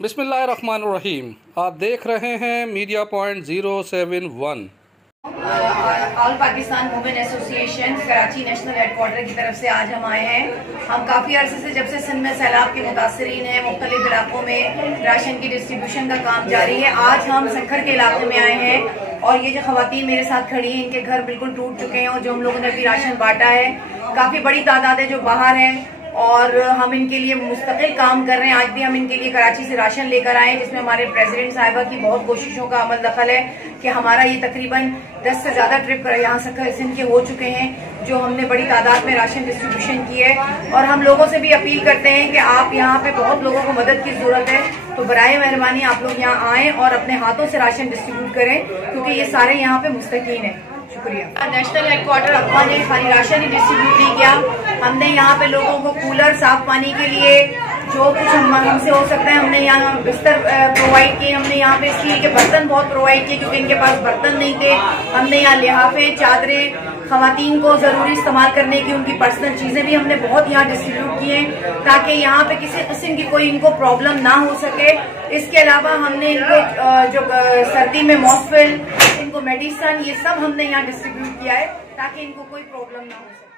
बिस्मिल्लाहिर्रहमानिर्रहीम। आप देख रहे हैं media point 071। All Pakistan women association Karachi national headquarter की तरफ से आज हम आए हैं। हम काफ़ी अरसे से जब से सिंध में सैलाब के मुतासरीन हैं, मुख्तलिफ इलाकों में राशन की डिस्ट्रीब्यूशन का काम जारी है। आज हम सक्खर के इलाके में आए हैं और ये जो खवातीन मेरे साथ खड़ी हैं, इनके घर बिल्कुल टूट चुके हैं और जो हम लोगों ने अभी राशन बांटा है, काफ़ी बड़ी तादाद है जो बाहर है और हम इनके लिए मुस्तकिल काम कर रहे हैं। आज भी हम इनके लिए कराची से राशन लेकर आए, जिसमें हमारे प्रेसिडेंट साहिबा की बहुत कोशिशों का अमल दखल है कि हमारा ये तकरीबन 10 से ज्यादा ट्रिप यहाँ सक्खर सिंध के हो चुके हैं, जो हमने बड़ी तादाद में राशन डिस्ट्रीब्यूशन की है। और हम लोगों से भी अपील करते हैं कि आप यहाँ पे बहुत लोगों को मदद की जरूरत है, तो बराए मेहरबानी आप लोग यहाँ आएँ और अपने हाथों से राशन डिस्ट्रीब्यूट करें, क्योंकि ये सारे यहाँ पे मुस्तकीन है। शुक्रिया। नेशनल हेडक्वार्टर अगवा ने खाली राशन ही डिस्ट्रीब्यूट नहीं किया, हमने यहाँ पे लोगों को कूलर, साफ पानी के लिए जो कुछ हमसे हो सकता है हमने यहाँ बिस्तर प्रोवाइड किए, हमने यहाँ पे स्टील के बर्तन बहुत प्रोवाइड किए क्योंकि इनके पास बर्तन नहीं थे। हमने यहाँ लिहाफे, चादरें, खवातीन को जरूरी इस्तेमाल करने की उनकी पर्सनल चीजें भी हमने बहुत यहाँ डिस्ट्रीब्यूट की हैं, ताकि यहाँ पे किसी किस्म की कोई इनको प्रॉब्लम ना हो सके। इसके अलावा हमने इनको जो सर्दी में मॉस्फिल, इनको मेडिसन, ये सब हमने यहाँ डिस्ट्रीब्यूट किया है ताकि इनको कोई प्रॉब्लम ना हो सके।